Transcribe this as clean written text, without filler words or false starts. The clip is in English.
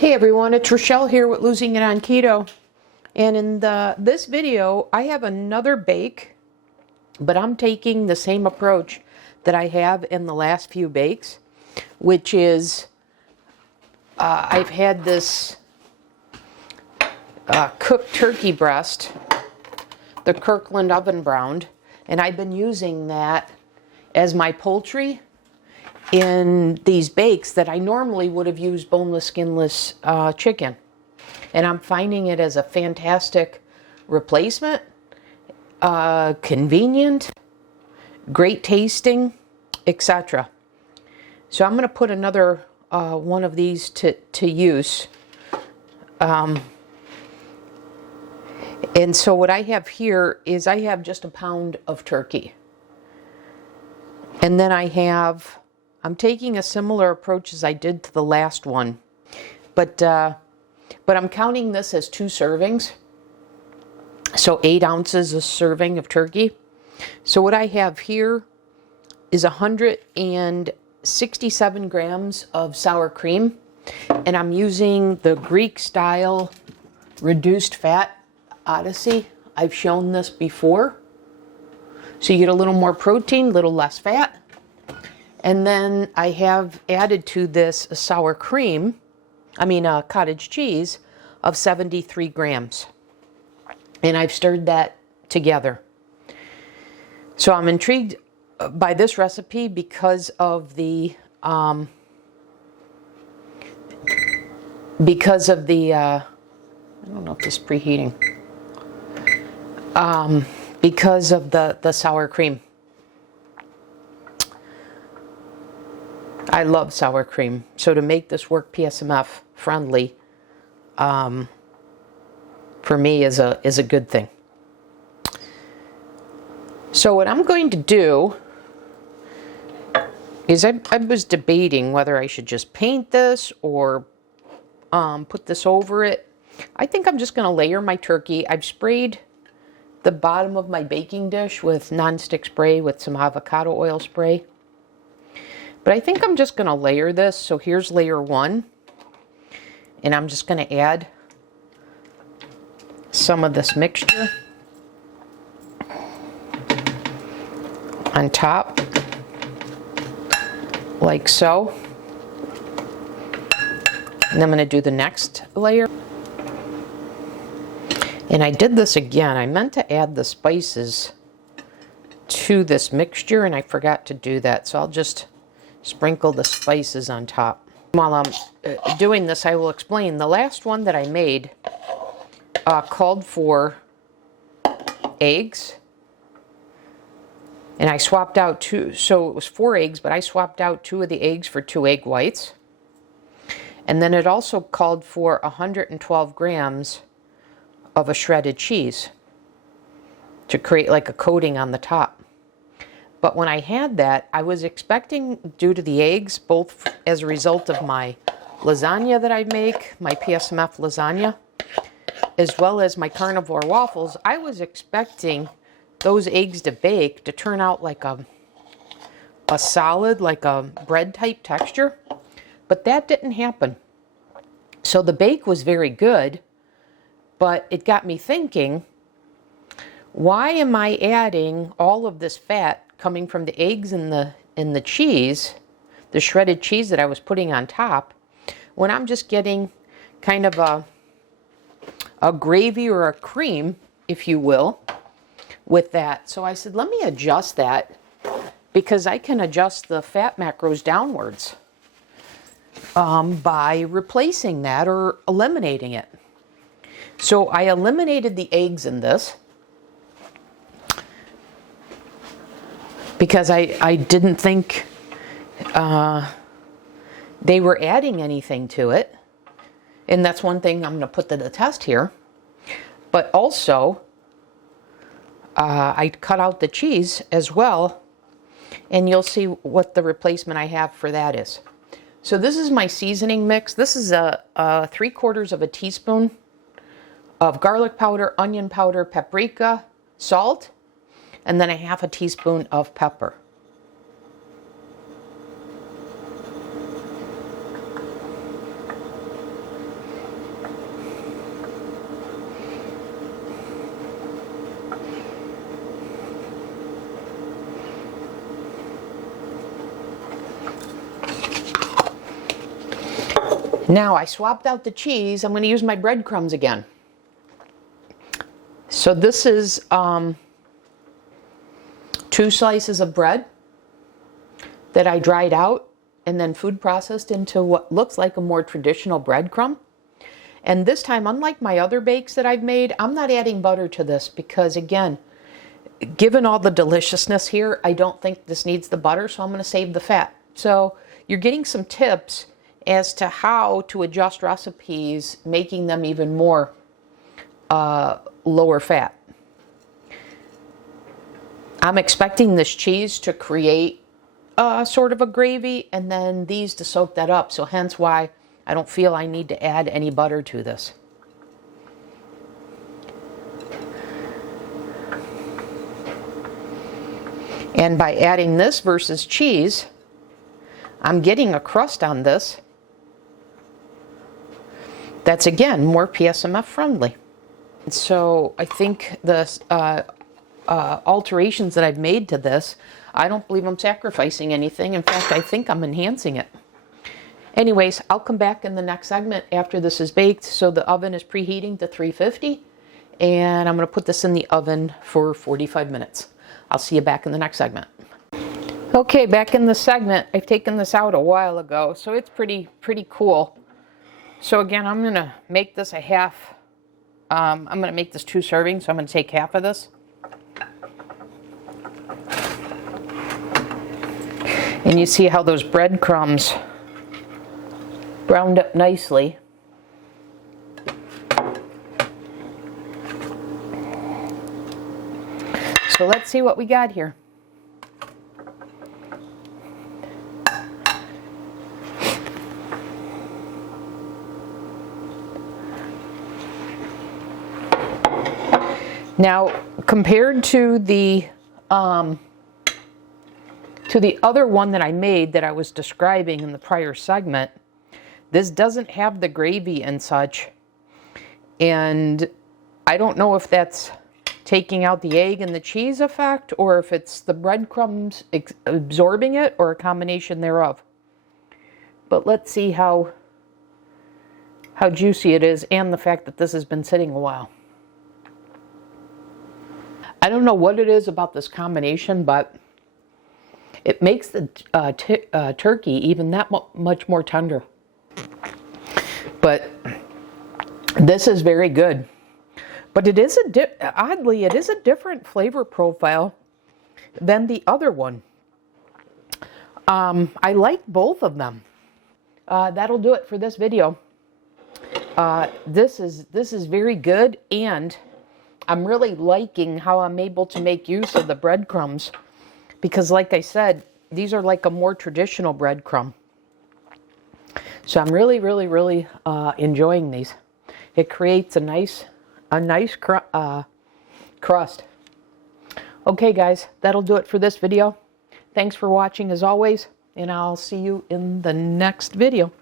Hey everyone, it's Rochelle here with Losing It on Keto. And in this video, I have another bake, but I'm taking the same approach that I have in the last few bakes, which is I've had this cooked turkey breast, the Kirkland oven browned, and I've been using that as my poultry in these bakes that I normally would have used boneless, skinless chicken. And I'm finding it as a fantastic replacement, convenient, great tasting, etc. So I'm going to put another one of these to use. And so what I have here is I have just a pound of turkey. And then I'm taking a similar approach as I did to the last one, but I'm counting this as 2 servings, so 8 ounces a serving of turkey. So what I have here is 167 grams of sour cream, and I'm using the Greek style reduced fat Odyssey. I've shown this before, so you get a little more protein, a little less fat. And then I have added to this a sour cream, cottage cheese of 73 grams. And I've stirred that together. So I'm intrigued by this recipe because of the, I don't know if this is preheating, because of the sour cream. I love sour cream, so to make this work PSMF friendly, for me is a good thing. So what I'm going to do is I was debating whether I should just paint this or put this over it. I think I'm just going to layer my turkey. I've sprayed the bottom of my baking dish with nonstick spray with some avocado oil spray. But I think I'm just going to layer this. So here's layer 1. And I'm just going to add some of this mixture on top, like so. And I'm going to do the next layer. And I did this again. I meant to add the spices to this mixture, and I forgot to do that. So I'll just sprinkle the spices on top. While I'm doing this, I will explain. The last one that I made called for eggs, and I swapped out 2, so it was 4 eggs, but I swapped out 2 of the eggs for 2 egg whites. And then it also called for 112 grams of a shredded cheese to create like a coating on the top. But when I had that, I was expecting, due to the eggs, both as a result of my lasagna that I make, my PSMF lasagna, as well as my carnivore waffles, I was expecting those eggs to bake to turn out like a solid, like a bread type texture. But that didn't happen. So the bake was very good, but it got me thinking, why am I adding all of this fat coming from the eggs and the cheese, the shredded cheese that I was putting on top, when I'm just getting kind of a gravy or a cream, if you will, with that? So I said, let me adjust that, because I can adjust the fat macros downwards by replacing that or eliminating it. So I eliminated the eggs in this, because I didn't think they were adding anything to it. And that's one thing I'm going to put to the test here. But also, I cut out the cheese as well, and you'll see what the replacement I have for that is. So this is my seasoning mix. This is a 3/4 of a teaspoon of garlic powder, onion powder, paprika, salt, and then a 1/2 teaspoon of pepper. Now I swapped out the cheese. I'm going to use my breadcrumbs again. So this is 2 slices of bread that I dried out and then food processed into what looks like a more traditional breadcrumb. And this time, unlike my other bakes that I've made, I'm not adding butter to this because, again, given all the deliciousness here, I don't think this needs the butter, so I'm going to save the fat. So you're getting some tips as to how to adjust recipes, making them even more lower fat. I'm expecting this cheese to create sort of a gravy and then these to soak that up. So hence why I don't feel I need to add any butter to this. And by adding this versus cheese, I'm getting a crust on this that's, again, more PSMF friendly. So I think the alterations that I've made to this, I don't believe I'm sacrificing anything. In fact, I think I'm enhancing it. Anyways, I'll come back in the next segment after this is baked. So the oven is preheating to 350, and I'm going to put this in the oven for 45 minutes. I'll see you back in the next segment. Okay, back in the segment. I've taken this out a while ago, so it's pretty cool. So again, I'm going to make this a half. I'm going to make this 2 servings, so I'm going to take half of this. And you see how those breadcrumbs browned up nicely. So let's see what we got here. Now, compared to the other one that I made that I was describing in the prior segment, this doesn't have the gravy and such. And I don't know if that's taking out the egg and the cheese effect, or if it's the breadcrumbs absorbing it, or a combination thereof. But let's see how juicy it is, and the fact that this has been sitting a while. I don't know what it is about this combination, but it makes the turkey even that much more tender. But this is very good. But it is oddly, it is a different flavor profile than the other one. I like both of them. That'll do it for this video. This is very good, and I'm really liking how I'm able to make use of the breadcrumbs, because like I said, these are like a more traditional breadcrumb. So I'm really enjoying these. It creates a nice crust. Okay guys, that'll do it for this video. Thanks for watching as always, and I'll see you in the next video.